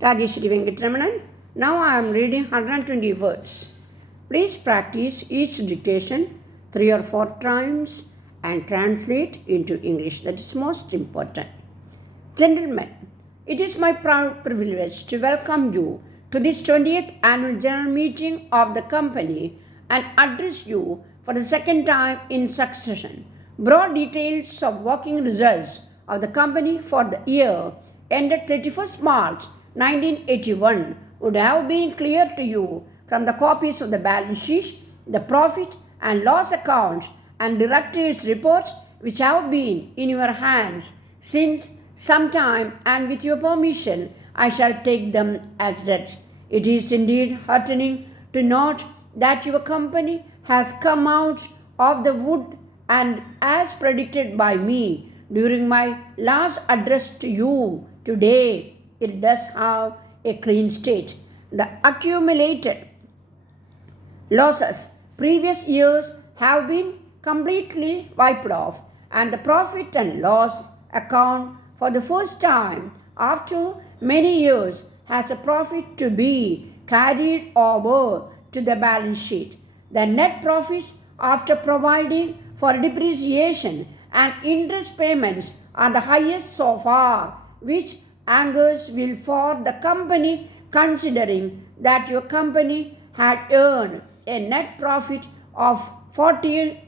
Rajeshri Venkatramanan. Now I am reading 120 words. Please practice each dictation 3 or 4 times and translate into English. That is most important. Gentlemen, it is my proud privilege to welcome you to this 20th annual general meeting of the company and address you for the second time in succession. Broad details of working results of the company for the year ended 31st March 1981 would have been clear to you from the copies of the balance sheet, the profit and loss account and directors' reports which have been in your hands since some time, and with your permission I shall take them as read. It is indeed heartening to note that your company has come out of the wood, and as predicted by me during my last address to you today, it does have a clean state. The accumulated losses previous years have been completely wiped off, and the profit and loss account for the first time after many years has a profit to be carried over to the balance sheet. The net profits after providing for depreciation and interest payments are the highest so far, which angers will for the company considering that your company had earned a net profit of 40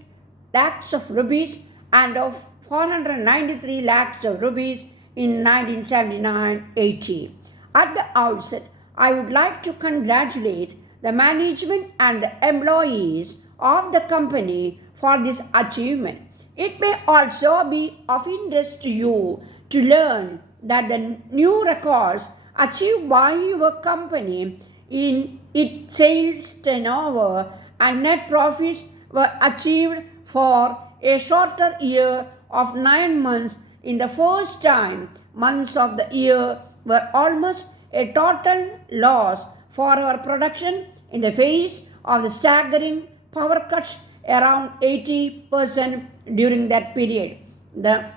lakhs of rupees and of 493 lakhs of rupees in 1979-80. At the outset, I would like to congratulate the management and the employees of the company for this achievement. It may also be of interest to you to learn that the new records achieved by your company in its sales turnover and net profits were achieved for a shorter year of 9 months. In the first time months of the year were almost a total loss for our production in the face of the staggering power cuts around 80% during that period. The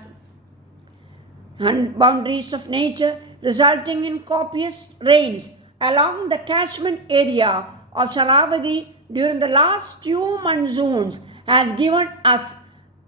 boundaries of nature resulting in copious rains along the catchment area of Sharavati during the last 2 monsoons has given us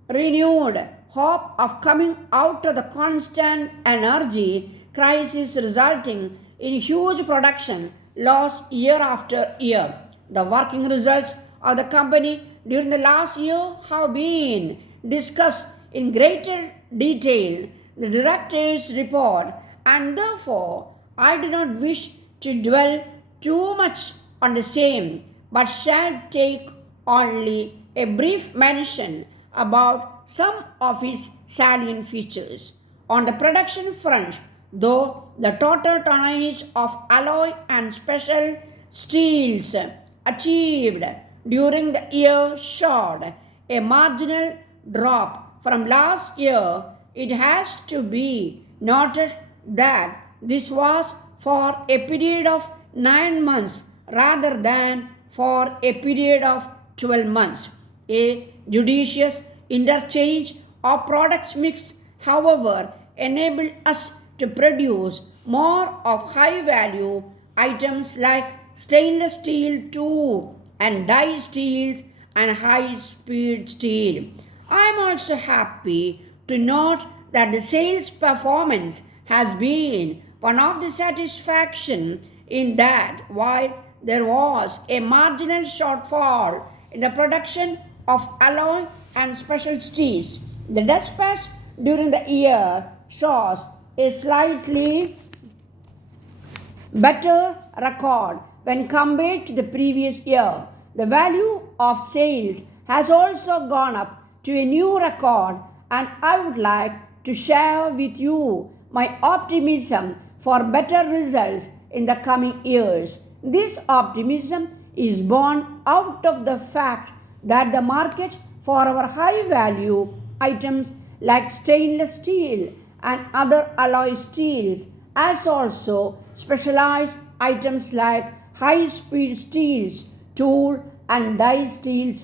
renewed hope of coming out of the constant energy crisis resulting in huge production loss year after year. The working results of the company during the last year have been discussed in greater detail in the director's report, and therefore I do not wish to dwell too much on the same, but shall take only a brief mention about some of its salient features. On the production front, though the total tonnage of alloy and special steels achieved during the year showed a marginal drop from last year, it has to be noted that this was for a period of 9 months rather than for a period of 12 months. A judicious interchange of products mix, however, enabled us to produce more of high value items like stainless steel tube and die steels and high speed steel. I am also happy to note that the sales performance has been one of the satisfaction in that while there was a marginal shortfall in the production of alloy and special steels, the dispatch during the year shows a slightly better record when compared to the previous year. The value of sales has also gone up to a new record, and I would like to share with you my optimism for better results in the coming years. This optimism is born out of the fact that the market for our high value items like stainless steel and other alloy steels, as also specialized items like high speed steels, tool and die steel,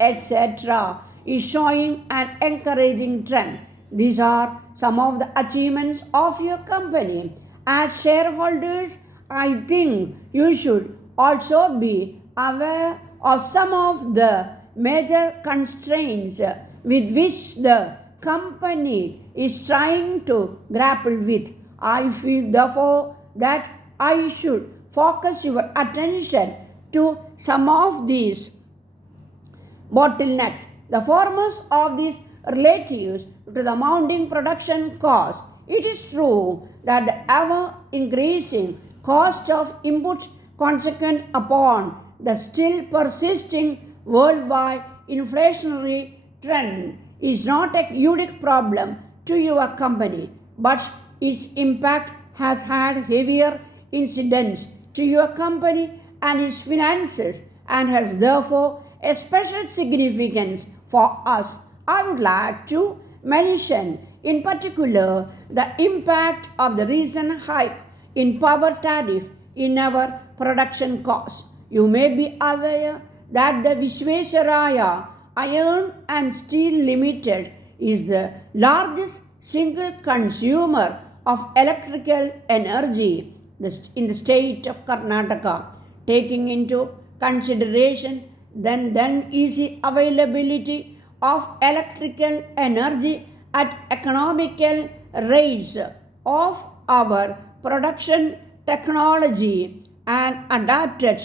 etc., is showing an encouraging trend. These are some of the achievements of your company. As shareholders, I think you should also be aware of some of the major constraints with which the company is trying to grapple with. I feel therefore that I should focus your attention to some of these bottlenecks. The foremost of these relatives to the mounting production cost. It is true that the ever increasing cost of inputs consequent upon the still persisting worldwide inflationary trend is not a unique problem to your company, but its impact has had heavier incidence to your company and its finances and has therefore a special significance for us. I would like to mention in particular the impact of the recent hike in power tariff in our production costs. You may be aware that the Visvesvaraya Iron and Steel Limited is the largest single consumer of electrical energy in the state of Karnataka, taking into consideration then easy availability of electrical energy at economical rates of our production technology and adapted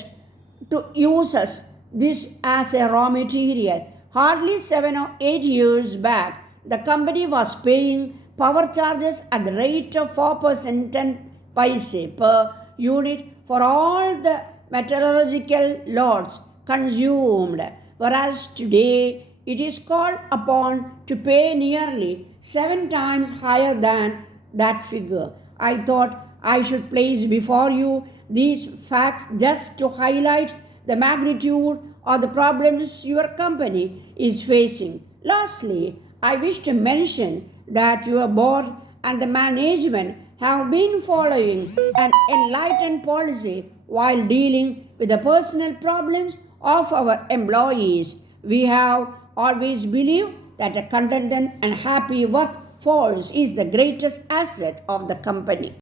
to uses this as a raw material. Hardly 7 or 8 years back, the company was paying power charges at the rate of 4% 10 paise per unit for all the metallurgical lots consumed, whereas today it is called upon to pay nearly 7 times higher than that figure. I thought I should place before you these facts just to highlight the magnitude of the problems your company is facing. Lastly, I wish to mention that your board and the management have been following an enlightened policy while dealing with the personal problems of our employees. We have always believed that a contented and happy workforce is the greatest asset of the company.